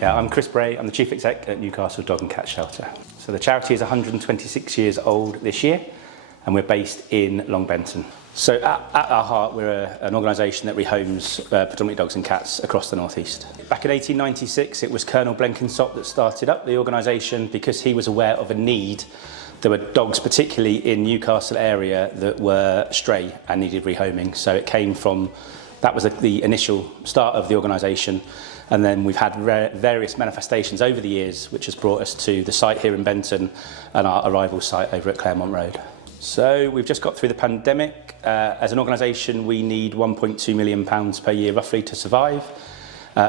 Yeah, I'm Chris Bray. I'm the Chief Exec at Newcastle Dog and Cat Shelter. So the charity is 126 years old this year, and we're based in Long Benton. So at our heart, we're an organisation that rehomes predominantly dogs and cats across the North East. Back in 1896, it was Colonel Blenkinsop that started up the organisation because he was aware of a need. There were dogs, particularly in Newcastle area, that were stray and needed rehoming. So it came from, that was the initial start of the organisation. And then we've had various manifestations over the years, which has brought us to the site here in Benton and our arrival site over at Claremont Road. So we've just got through the pandemic. As an organisation, we need £1.2 million per year roughly to survive.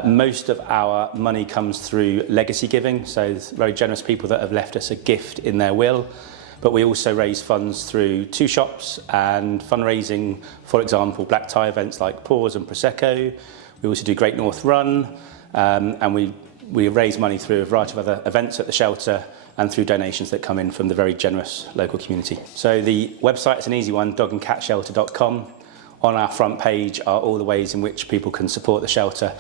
Most of our money comes through legacy giving, so very generous people that have left us a gift in their will. But we also raise funds through 2 shops and fundraising, for example, black tie events like Paws and Prosecco. We also do Great North Run, and we raise money through a variety of other events at the shelter and through donations that come in from the very generous local community. So the website is an easy one, dogandcatshelter.com. On our front page are all the ways in which people can support the shelter.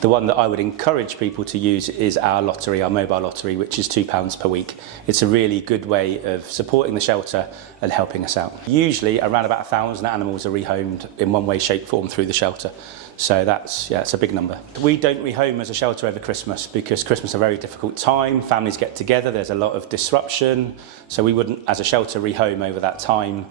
The one that I would encourage people to use is our lottery, our mobile lottery, which is £2 per week. It's a really good way of supporting the shelter and helping us out. Usually around about 1,000 animals are rehomed in one way, shape, form through the shelter. So it's a big number. We don't rehome as a shelter over Christmas because Christmas is a very difficult time. Families get together, there's a lot of disruption. So we wouldn't, as a shelter, rehome over that time.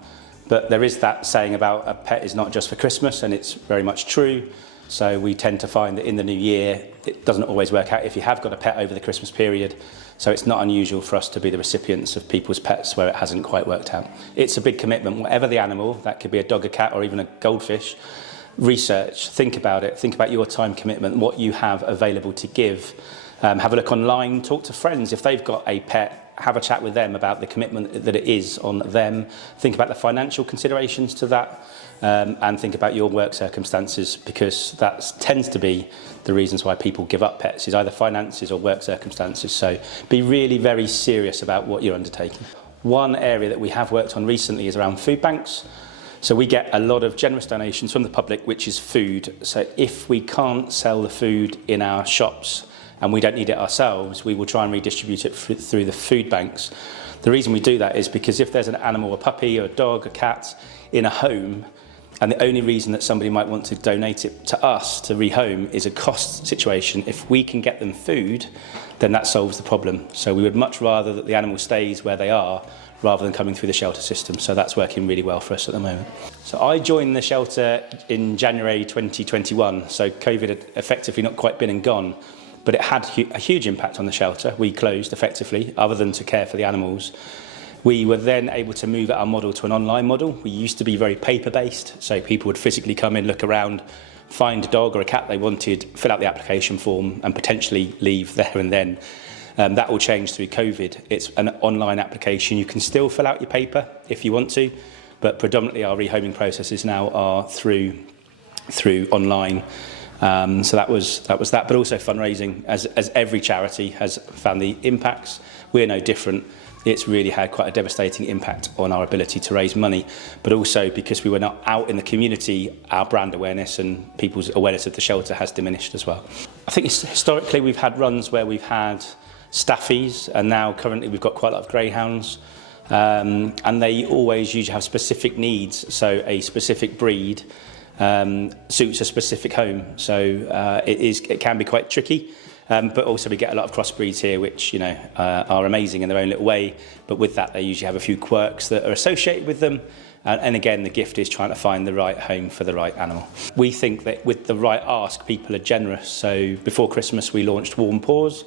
But there is that saying about a pet is not just for Christmas, and it's very much true. So we tend to find that in the new year, it doesn't always work out if you have got a pet over the Christmas period. So it's not unusual for us to be the recipients of people's pets where it hasn't quite worked out. It's a big commitment, whatever the animal, that could be a dog, a cat, or even a goldfish. Research, think about it, think about your time commitment, what you have available to give. Have a look online, talk to friends. If they've got a pet, have a chat with them about the commitment that it is on them. Think about the financial considerations to that, and think about your work circumstances, because that tends to be the reasons why people give up pets, is either finances or work circumstances. So be really very serious about what you're undertaking. One area that we have worked on recently is around food banks. So we get a lot of generous donations from the public, which is food. So if we can't sell the food in our shops and we don't need it ourselves, we will try and redistribute it through the food banks. The reason we do that is because if there's an animal, a puppy or a dog, a cat in a home, and the only reason that somebody might want to donate it to us to rehome is a cost situation, if we can get them food, then that solves the problem. So we would much rather that the animal stays where they are rather than coming through the shelter system. So that's working really well for us at the moment. So I joined the shelter in January 2021. So COVID had effectively not quite been and gone, but it had a huge impact on the shelter. We closed effectively, other than to care for the animals. We were then able to move our model to an online model. We used to be very paper-based, so people would physically come in, look around, find a dog or a cat they wanted, fill out the application form and potentially leave there and then. That will change through COVID. It's an online application. You can still fill out your paper if you want to, but predominantly our rehoming processes now are through online. So that was that, but also fundraising, as every charity has found the impacts. We're no different. It's really had quite a devastating impact on our ability to raise money, but also because we were not out in the community, our brand awareness and people's awareness of the shelter has diminished as well. I think historically we've had runs where we've had staffies, and now currently we've got quite a lot of greyhounds, and they always usually have specific needs. So a specific breed suits a specific home. So it can be quite tricky. But also we get a lot of crossbreeds here, which are amazing in their own little way. But with that, they usually have a few quirks that are associated with them. And again, the gift is trying to find the right home for the right animal. We think that with the right ask, people are generous. So before Christmas, we launched Warm Paws,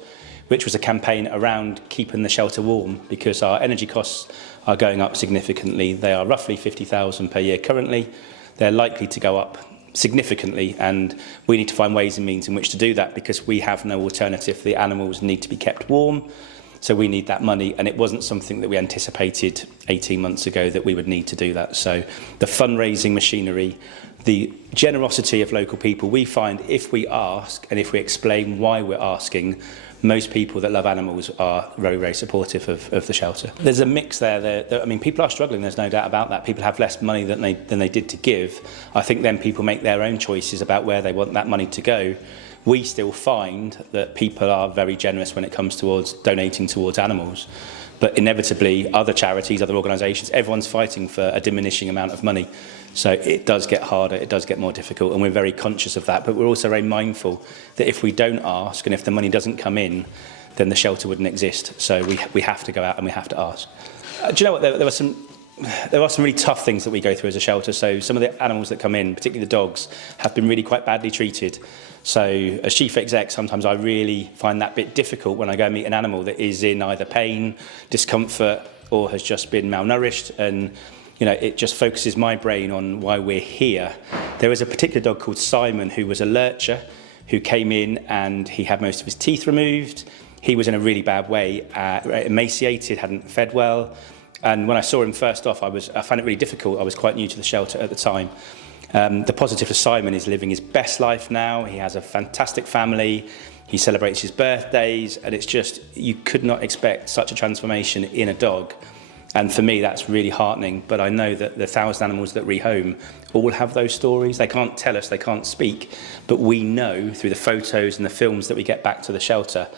which was a campaign around keeping the shelter warm because our energy costs are going up significantly. They are roughly £50,000 per year currently. They're likely to go up significantly, and we need to find ways and means in which to do that because we have no alternative. The animals need to be kept warm, so we need that money, and it wasn't something that we anticipated 18 months ago that we would need to do that. So the fundraising machinery, the generosity of local people, we find if we ask and if we explain why we're asking, most people that love animals are very, very supportive of the shelter. There's a mix there. I mean, people are struggling, there's no doubt about that. People have less money than they did to give. I think then people make their own choices about where they want that money to go. we still find that people are very generous when it comes towards donating towards animals. But inevitably, other charities, other organisations, everyone's fighting for a diminishing amount of money. So it does get harder, it does get more difficult, and we're very conscious of that. But we're also very mindful that if we don't ask, and if the money doesn't come in, then the shelter wouldn't exist. So we have to go out and we have to ask. Do you know what? There are some really tough things that we go through as a shelter. So some of the animals that come in, particularly the dogs, have been really quite badly treated. So as chief exec, sometimes I really find that bit difficult when I go and meet an animal that is in either pain, discomfort, or has just been malnourished. And you know, it just focuses my brain on why we're here. There was a particular dog called Simon who was a lurcher, who came in and he had most of his teeth removed. He was in a really bad way, emaciated, hadn't fed well. And when I saw him first off, I found it really difficult. I was quite new to the shelter at the time. The positive for Simon is living his best life now. He has a fantastic family. He celebrates his birthdays, and it's just, you could not expect such a transformation in a dog. And for me, that's really heartening. But I know that the 1,000 animals that rehome all have those stories. They can't tell us, they can't speak, but we know through the photos and the films that we get back to the shelter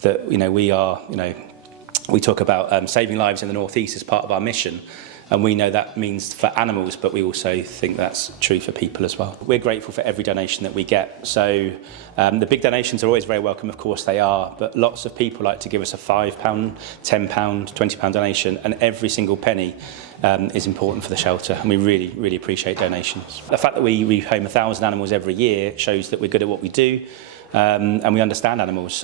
that, you know, we talk about saving lives in the North East as part of our mission. And we know that means for animals, but we also think that's true for people as well. We're grateful for every donation that we get. So the big donations are always very welcome, of course they are, but lots of people like to give us a £5, £10, £20 donation, and every single penny is important for the shelter, and we really, really appreciate donations. The fact that we rehome 1,000 animals every year shows that we're good at what we do, and we understand animals.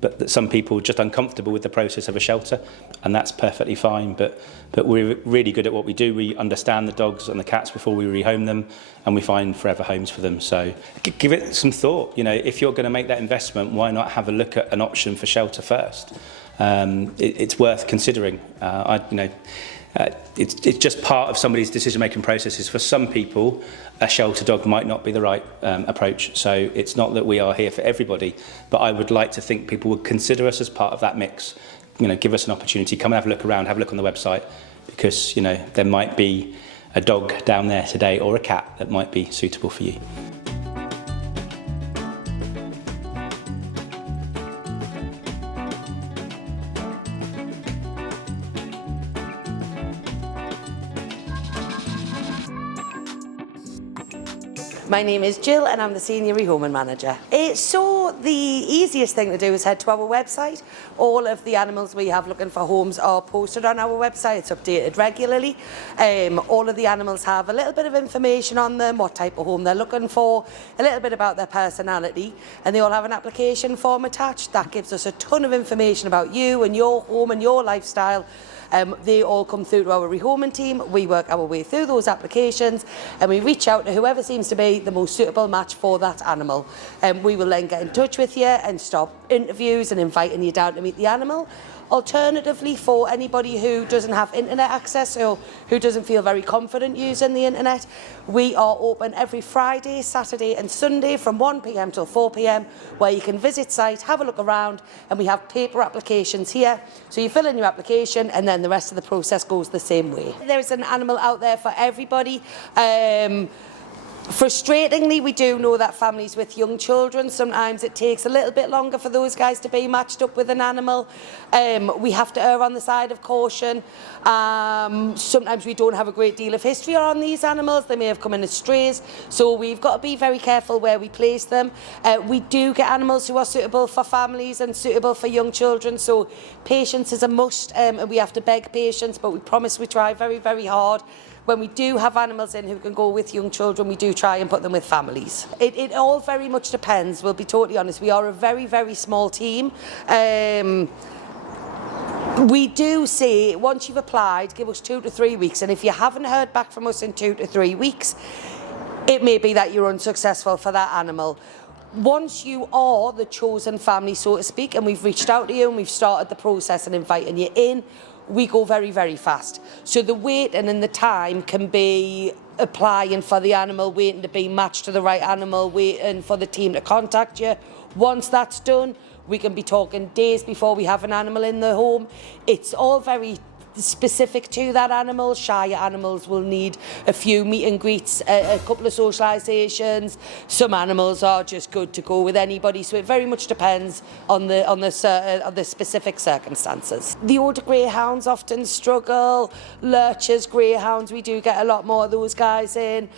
But that some people are just uncomfortable with the process of a shelter, and that's perfectly fine. But we're really good at what we do. We understand the dogs and the cats before we rehome them, and we find forever homes for them. So give it some thought. You know, if you're going to make that investment, why not have a look at an option for shelter first? It's worth considering. It's just part of somebody's decision-making processes. For some people, a shelter dog might not be the right approach. So it's not that we are here for everybody, but I would like to think people would consider us as part of that mix. You know, give us an opportunity, come and have a look around, have a look on the website, because, you know, there might be a dog down there today or a cat that might be suitable for you. My name is Jill and I'm the Senior Rehoming Manager. So the easiest thing to do is head to our website. All of the animals we have looking for homes are posted on our website. It's updated regularly. All of the animals have a little bit of information on them, what type of home they're looking for, a little bit about their personality, and they all have an application form attached. That gives us a ton of information about you and your home and your lifestyle. They all come through to our rehoming team. We work our way through those applications and we reach out to whoever seems to be the most suitable match for that animal. We will then get in touch with you and start interviews and inviting you down to meet the animal. Alternatively, for anybody who doesn't have internet access or who doesn't feel very confident using the internet, we are open every Friday, Saturday and Sunday from 1 p.m. till 4 p.m, where you can visit site, have a look around, and we have paper applications here. So you fill in your application and then the rest of the process goes the same way. There's an animal out there for everybody. Frustratingly, we do know that families with young children, sometimes it takes a little bit longer for those guys to be matched up with an animal. We have to err on the side of caution. Sometimes we don't have a great deal of history on these animals. They may have come in as strays, so we've got to be very careful where we place them. We do get animals who are suitable for families and suitable for young children, so patience is a must, and we have to beg patience, but we promise we try very, very hard. When we do have animals in who can go with young children, we do try and put them with families. It all very much depends, we'll be totally honest. We are a very, very small team. We do say, once you've applied, give us 2 to 3 weeks, and if you haven't heard back from us in 2 to 3 weeks, it may be that you're unsuccessful for that animal. Once you are the chosen family, so to speak, and we've reached out to you and we've started the process and inviting you in, we go very, very fast. So the waiting and the time can be applying for the animal, waiting to be matched to the right animal, waiting for the team to contact you. Once that's done, we can be talking days before we have an animal in the home. It's all very specific to that animal. Shyer animals will need a few meet and greets, a couple of socialisations. Some animals are just good to go with anybody, so it very much depends on the specific circumstances. The older greyhounds often struggle. Lurchers, greyhounds, we do get a lot more of those guys in.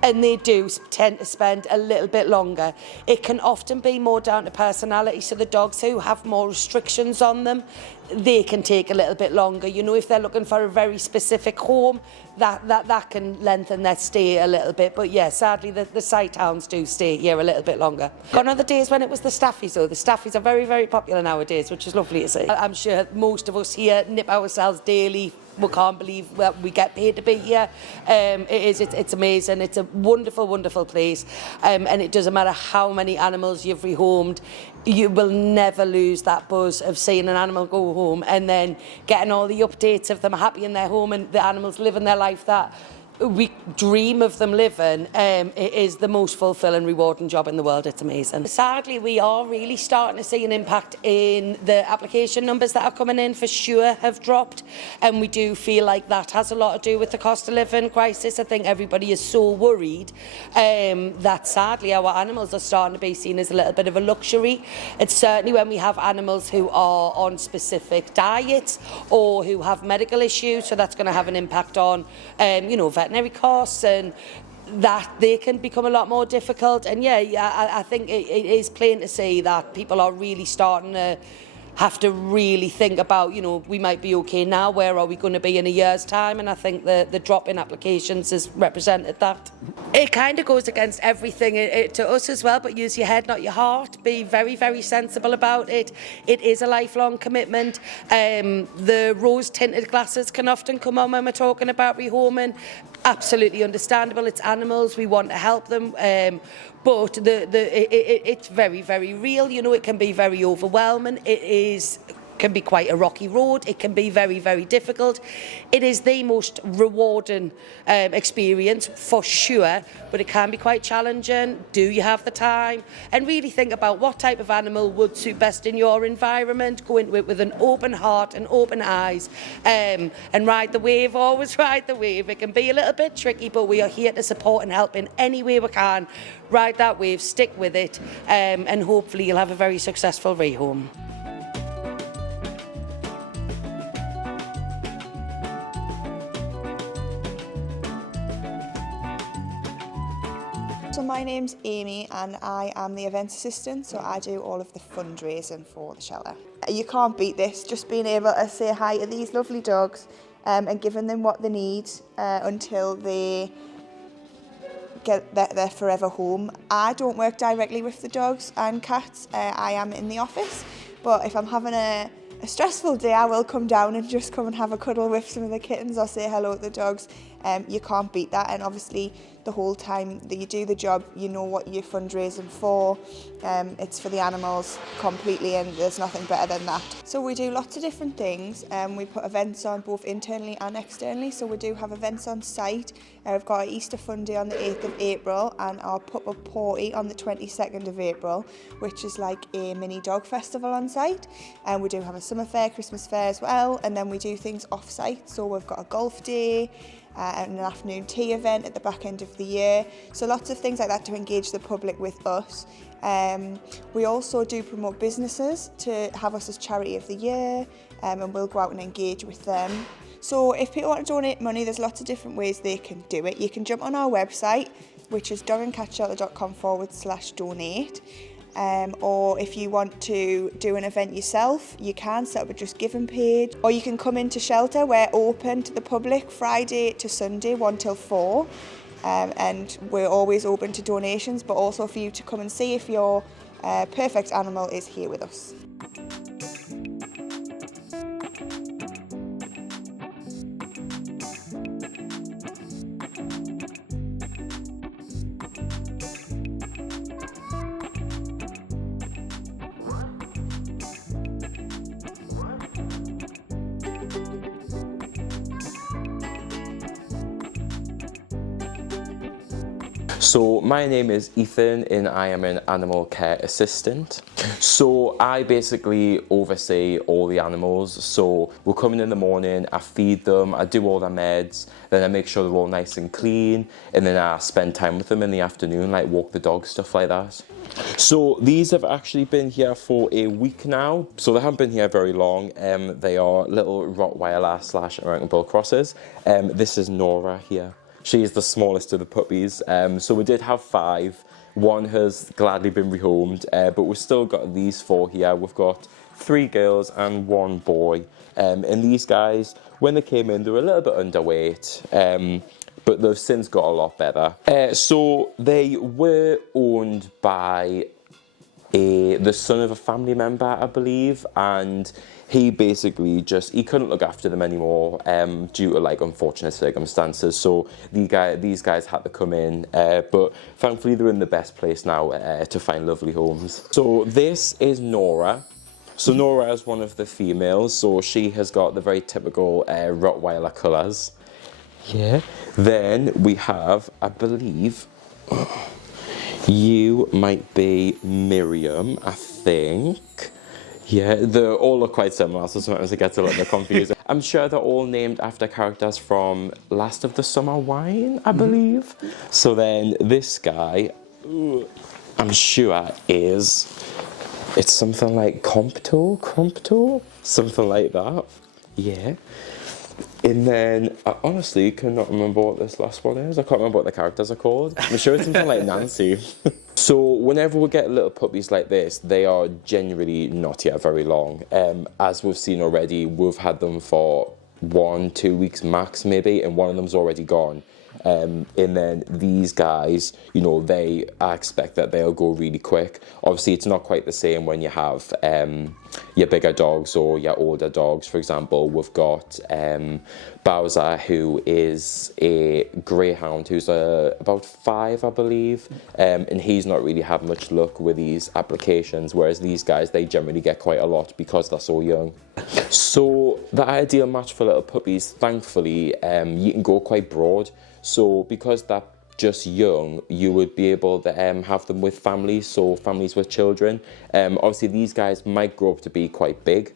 And they do tend to spend a little bit longer. It can often be more down to personality, so the dogs who have more restrictions on them, they can take a little bit longer. You know, if they're looking for a very specific home, that can lengthen their stay a little bit. But yeah, sadly, the sight hounds do stay here a little bit longer. Gone are the days when it was the staffies, though. The staffies are very, very popular nowadays, which is lovely to see. I'm sure most of us here nip ourselves daily. We can't believe we get paid to be here. It's amazing. It's a wonderful, wonderful place. And it doesn't matter how many animals you've rehomed, you will never lose that buzz of seeing an animal go home and then getting all the updates of them happy in their home and the animals living their life that we dream of them living. It is the most fulfilling, rewarding job in the world. It's amazing. Sadly, we are really starting to see an impact in the application numbers that are coming in, for sure, have dropped. And we do feel like that has a lot to do with the cost of living crisis. I think everybody is so worried that sadly our animals are starting to be seen as a little bit of a luxury. It's certainly when we have animals who are on specific diets or who have medical issues, so that's going to have an impact on, veterinary costs, and that they can become a lot more difficult. And I think it is plain to see that people are really starting to have to really think about, we might be okay now, where are we going to be in a year's time? And I think the drop in applications has represented that. It kind of goes against everything to us as well, but use your head, not your heart. Be very, very sensible about it. It is a lifelong commitment. The rose-tinted glasses can often come on when we're talking about rehoming. Absolutely understandable. It's animals. We want to help them. But it's very, very real. It can be very overwhelming. Can be quite a rocky road. It can be very, very difficult. It is the most rewarding experience for sure, but it can be quite challenging. Do you have the time? And really think about what type of animal would suit best in your environment. Go into it with an open heart and open eyes, and ride the wave. Always ride the wave. It can be a little bit tricky, but we are here to support and help in any way we can. Ride that wave, stick with it, and hopefully you'll have a very successful rehome. So my name's Amy and I am the event assistant, so I do all of the fundraising for the shelter. You can't beat this, just being able to say hi to these lovely dogs and giving them what they need until they get their forever home. I don't work directly with the dogs and cats, I am in the office, but if I'm having a stressful day, I will come down and just come and have a cuddle with some of the kittens or say hello to the dogs. You can't beat that, and obviously the whole time that you do the job, you know what you're fundraising for. It's for the animals completely, and there's nothing better than that. So we do lots of different things. We put events on both internally and externally. So we do have events on site. We've got our Easter Fun Day on the 8th of April and our Pop-Up Party on the 22nd of April, which is like a mini dog festival on site. And we do have a summer fair, Christmas fair as well, and then we do things off site. So we've got a golf day, and an afternoon tea event at the back end of the year. So lots of things like that to engage the public with us. We also do promote businesses to have us as Charity of the Year, and we'll go out and engage with them. So if people want to donate money, there's lots of different ways they can do it. You can jump on our website, which is durhamcatshelter.com/donate. Or if you want to do an event yourself, you can set up a Just Giving page, or you can come into shelter. We're open to the public Friday to Sunday 1 till 4, and we're always open to donations, but also for you to come and see if your perfect animal is here with us. So my name is Ethan and I am an animal care assistant. So I basically oversee all the animals. So we'll come in the morning, I feed them, I do all their meds, then I make sure they're all nice and clean, and then I spend time with them in the afternoon, like walk the dog, stuff like that. So these have actually been here for a week now, so they haven't been here very long. They are little Rottweiler / American Bull crosses. This is Nora here. She's the smallest of the puppies. So we did have 5. One has gladly been rehomed, but we've still got these 4 here. We've got 3 girls and 1 boy. And these guys, when they came in, they were a little bit underweight, but they've since got a lot better. So they were owned by the son of a family member, I believe, and he basically he couldn't look after them anymore due to like unfortunate circumstances. So these guys had to come in, but thankfully they're in the best place now to find lovely homes. So this is Nora. So Nora is one of the females, so she has got the very typical Rottweiler colours. Yeah. Then we have, I believe, you might be Miriam, I think. Yeah, they all look quite similar, so sometimes it gets a little bit confusing. I'm sure they're all named after characters from Last of the Summer Wine, I believe. So then this guy, I'm sure it's something like Compto, something like that. Yeah. And then I honestly cannot remember what this last one is. I can't remember what the characters are called. I'm sure it's something like Nancy. So whenever we get little puppies like this, they are genuinely not yet very long. As we've seen already, we've had them for 1-2 weeks max maybe, and one of them's already gone. And then these guys, you know, I expect that they'll go really quick. Obviously, it's not quite the same when you have your bigger dogs or your older dogs. For example, we've got Bowser, who is a greyhound, who's about 5, I believe, and he's not really had much luck with these applications, whereas these guys, they generally get quite a lot because they're so young. So the ideal match for little puppies, thankfully, you can go quite broad. So because they're just young, you would be able to have them with families, so families with children. Obviously, these guys might grow up to be quite big,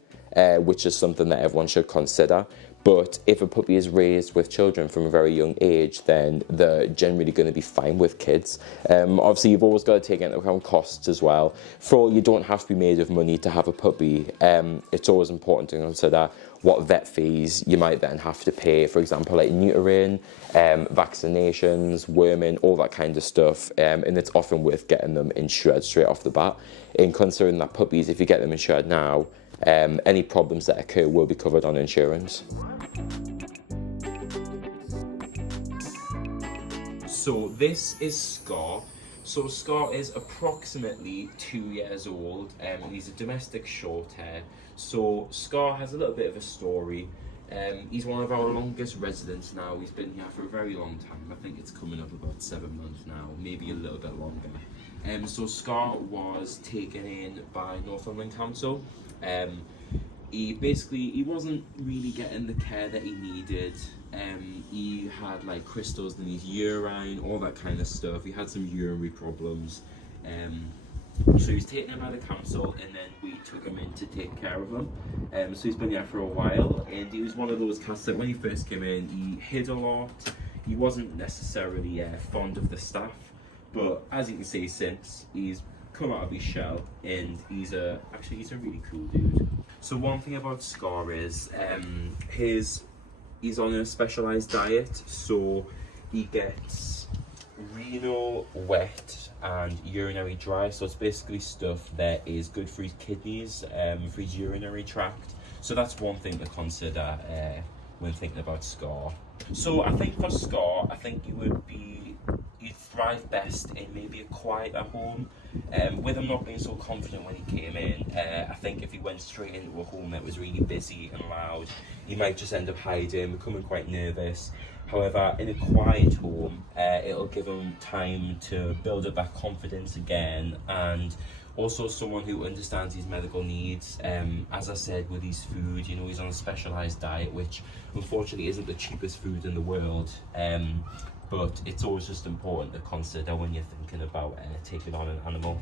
which is something that everyone should consider. But if a puppy is raised with children from a very young age, then they're generally going to be fine with kids. Obviously, you've always got to take into account costs as well. For all, you don't have to be made of money to have a puppy. It's always important to consider what vet fees you might then have to pay, for example, like neutering, vaccinations, worming, all that kind of stuff. And it's often worth getting them insured straight off the bat. In considering that puppies, if you get them insured now, any problems that occur will be covered on insurance. So this is Scar. So Scar is approximately 2 years old, and he's a domestic short hair. So Scar has a little bit of a story. He's one of our longest residents now. He's been here for a very long time. I think it's coming up about 7 months now, maybe a little bit longer. So Scar was taken in by Northumberland Council. He wasn't really getting the care that he needed. He had like crystals in his urine, all that kind of stuff. He had some urinary problems. So he was taken in by the council, and then we took him in to take care of him. So he's been here for a while, and he was one of those cats that when he first came in, he hid a lot. He wasn't necessarily fond of the staff, but as you can see since, he's come out of his shell, and he's a really cool dude. So one thing about Scar is he's on a specialised diet, so he gets renal, wet and urinary dry, so it's basically stuff that is good for his kidneys, for his urinary tract. So that's one thing to consider when thinking about Scar. So I think for Scar, he'd thrive best in maybe a quieter home. With him not being so confident when he came in, I think if he went straight into a home that was really busy and loud, he might just end up hiding, becoming quite nervous. However, in a quiet home, it'll give him time to build up that confidence again, and also someone who understands his medical needs. As I said, with his food, you know, he's on a specialised diet, which unfortunately isn't the cheapest food in the world. but it's always just important to consider when you're thinking about taking on an animal.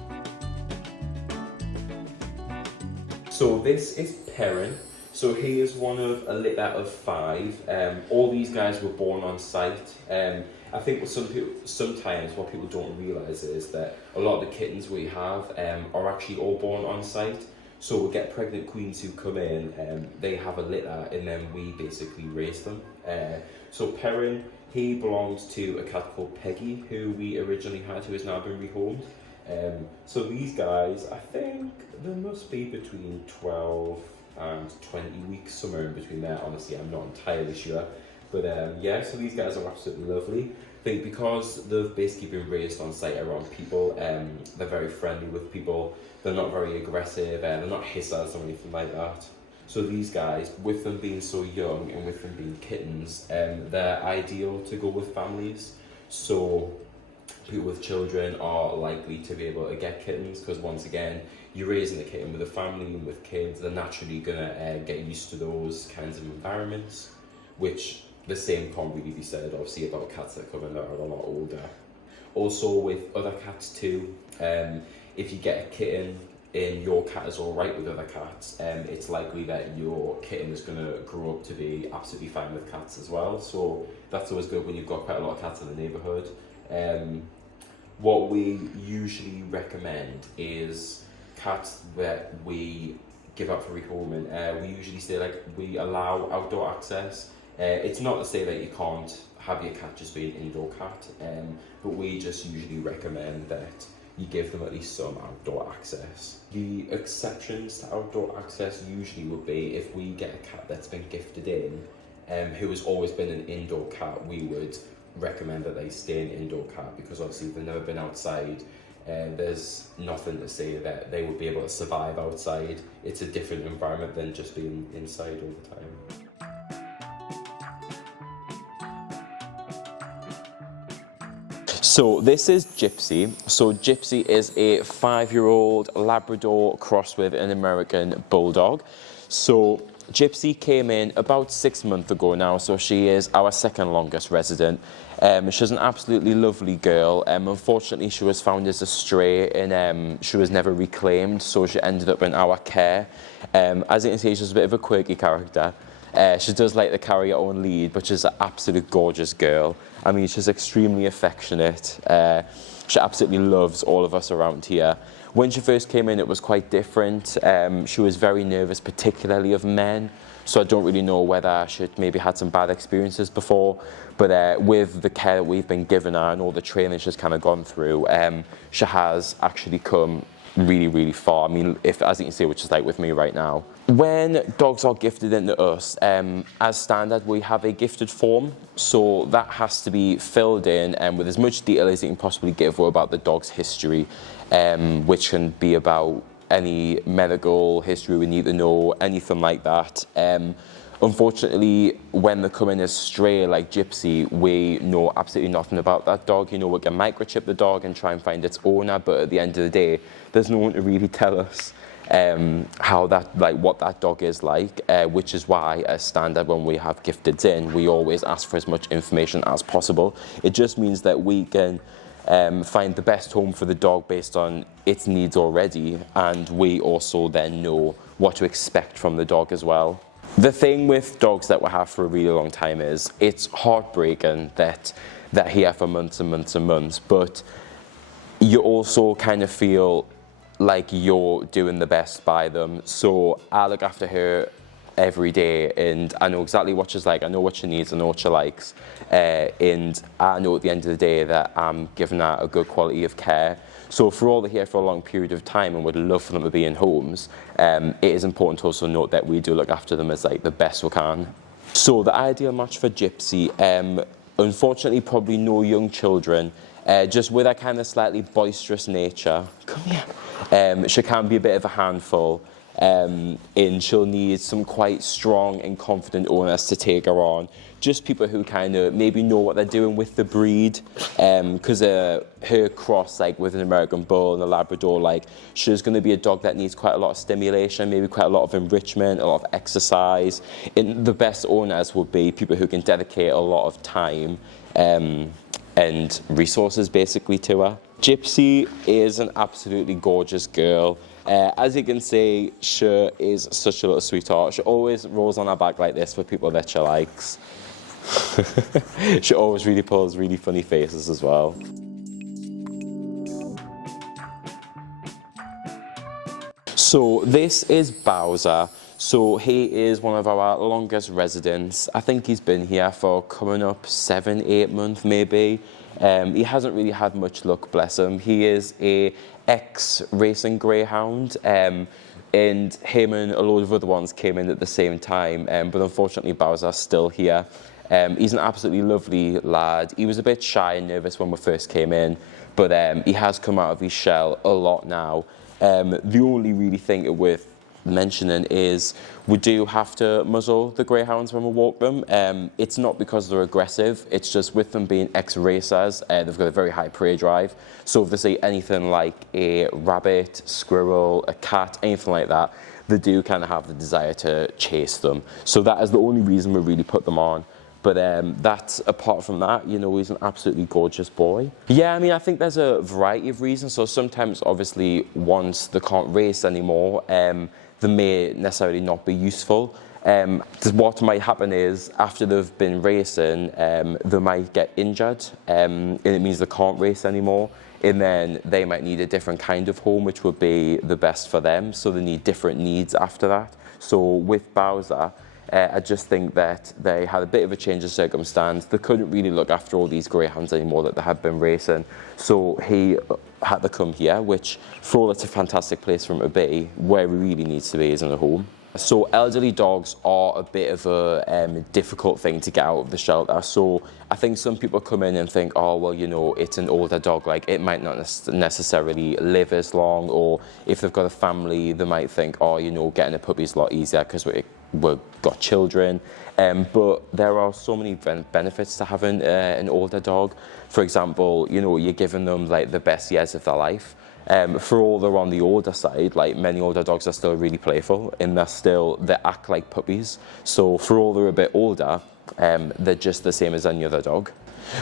So this is Perrin. So he is one of a litter of 5. All these guys were born on site. I think sometimes what people don't realise is that a lot of the kittens we have are actually all born on site. So we get pregnant queens who come in, they have a litter, and then we basically raise them. So Perrin, he belongs to a cat called Peggy, who we originally had, who has now been rehomed. So these guys, I think there must be between 12 and 20 weeks, somewhere in between there. Honestly, I'm not entirely sure. But yeah, so these guys are absolutely lovely. I think because they've basically been raised on site around people, they're very friendly with people. They're not very aggressive, they're not hissers or anything like that. So these guys, with them being so young and with them being kittens, they're ideal to go with families. So people with children are likely to be able to get kittens, because once again, you're raising a kitten with a family and with kids, they're naturally gonna get used to those kinds of environments, which the same can't really be said obviously about cats that come in that are a lot older. Also with other cats too, if you get a kitten and your cat is alright with other cats, it's likely that your kitten is going to grow up to be absolutely fine with cats as well. So that's always good when you've got quite a lot of cats in the neighbourhood. What we usually recommend is cats that we give up for rehoming. We usually say we allow outdoor access. It's not to say that you can't have your cat just be an indoor cat, but we just usually recommend that you give them at least some outdoor access. The exceptions to outdoor access usually would be if we get a cat that's been gifted in, who has always been an indoor cat, we would recommend that they stay an indoor cat, because obviously if they've never been outside, there's nothing to say that they would be able to survive outside. It's a different environment than just being inside all the time. So this is Gypsy. So Gypsy is a 5-year-old Labrador crossed with an American Bulldog. So Gypsy came in about 6 months ago now, so she is our second longest resident. She's an absolutely lovely girl. Unfortunately, she was found as a stray and she was never reclaimed, so she ended up in our care. As you can see, she's a bit of a quirky character. She does like to carry her own lead, but she's an absolute gorgeous girl. I mean, she's extremely affectionate. She absolutely loves all of us around here. When she first came in, it was quite different. She was very nervous, particularly of men. So I don't really know whether she'd maybe had some bad experiences before. But with the care that we've been giving her and all the training she's kind of gone through, she has actually come really, really far. I mean, as you can see, which is like with me right now. When dogs are gifted into us, as standard, we have a gifted form. So that has to be filled in with as much detail as you can possibly give about the dog's history, which can be about any medical history we need to know, anything like that. Unfortunately, when they come in as stray like Gypsy, we know absolutely nothing about that dog. You know, we can microchip the dog and try and find its owner, but at the end of the day, there's no one to really tell us what that dog is like, which is why, as standard, when we have gifteds in, we always ask for as much information as possible. It just means that we can find the best home for the dog based on its needs already, and we also then know what to expect from the dog as well. The thing with dogs that we have for a really long time is it's heartbreaking that they're here for months and months and months, but you also kind of feel like you're doing the best by them. So I look after her every day and I know exactly what she's like, I know what she needs, I know what she likes, and I know at the end of the day that I'm giving her a good quality of care. So for all they're here for a long period of time and would love for them to be in homes, it is important to also note that we do look after them as the best we can. So the ideal match for Gypsy, unfortunately probably no young children, just with her kind of slightly boisterous nature. Come here. She can be a bit of a handful, and she'll need some quite strong and confident owners to take her on. Just people who kind of maybe know what they're doing with the breed, because her cross with an American Bull and a Labrador, she's going to be a dog that needs quite a lot of stimulation, maybe quite a lot of enrichment, a lot of exercise. And the best owners would be people who can dedicate a lot of time and resources basically to her. Gypsy is an absolutely gorgeous girl. As you can see, she is such a little sweetheart. She always rolls on her back like this for people that she likes. She always really pulls really funny faces as well. So this is Bowser. So he is one of our longest residents. I think he's been here for coming up 7-8 months maybe. He hasn't really had much luck, bless him. He is a ex-racing greyhound, and him and a load of other ones came in at the same time, but unfortunately Bowser's still here. He's an absolutely lovely lad. He was a bit shy and nervous when we first came in, but he has come out of his shell a lot now. The only really thing worth mentioning is we do have to muzzle the greyhounds when we walk them. It's not because they're aggressive, it's just with them being ex-racers, they've got a very high prey drive. So if they see anything like a rabbit, squirrel, a cat, anything like that, they do kind of have the desire to chase them. So that is the only reason we really put them on. But that's, apart from that, you know, he's an absolutely gorgeous boy. Yeah, I mean, I think there's a variety of reasons. So sometimes, obviously, once they can't race anymore, they may necessarily not be useful. What might happen is, after they've been racing, they might get injured, and it means they can't race anymore. And then they might need a different kind of home, which would be the best for them. So they need different needs after that. So with Bowser, I just think that they had a bit of a change of circumstance. They couldn't really look after all these greyhounds anymore that they had been racing. So he had to come here, which for all it's a fantastic place for him to be. Where he really needs to be is in a home. So elderly dogs are a bit of a difficult thing to get out of the shelter. So I think some people come in and think, oh, well, you know, it's an older dog, like it might not necessarily live as long, or if they've got a family, they might think, oh, you know, getting a puppy is a lot easier because we've got children. But there are so many benefits to having an older dog. For example, you know, you're giving them like the best years of their life. For all they're on the older side, like many older dogs are still really playful and they act like puppies. So for all they're a bit older, they're just the same as any other dog.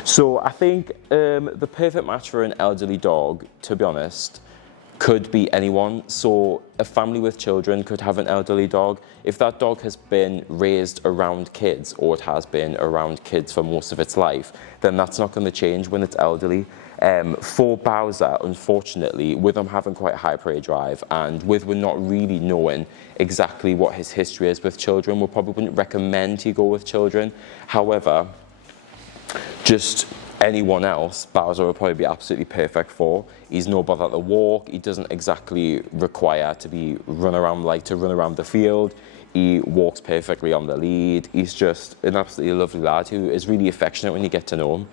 So I think the perfect match for an elderly dog, to be honest, could be anyone. So a family with children could have an elderly dog. If that dog has been raised around kids, or it has been around kids for most of its life, then that's not going to change when it's elderly. For Bowser, unfortunately, with him having quite a high prey drive and with we're not really knowing exactly what his history is with children, we probably wouldn't recommend he go with children. However, just anyone else, Bowser would probably be absolutely perfect for. He's no bother to walk. He doesn't exactly require to run around the field. He walks perfectly on the lead. He's just an absolutely lovely lad who is really affectionate when you get to know him.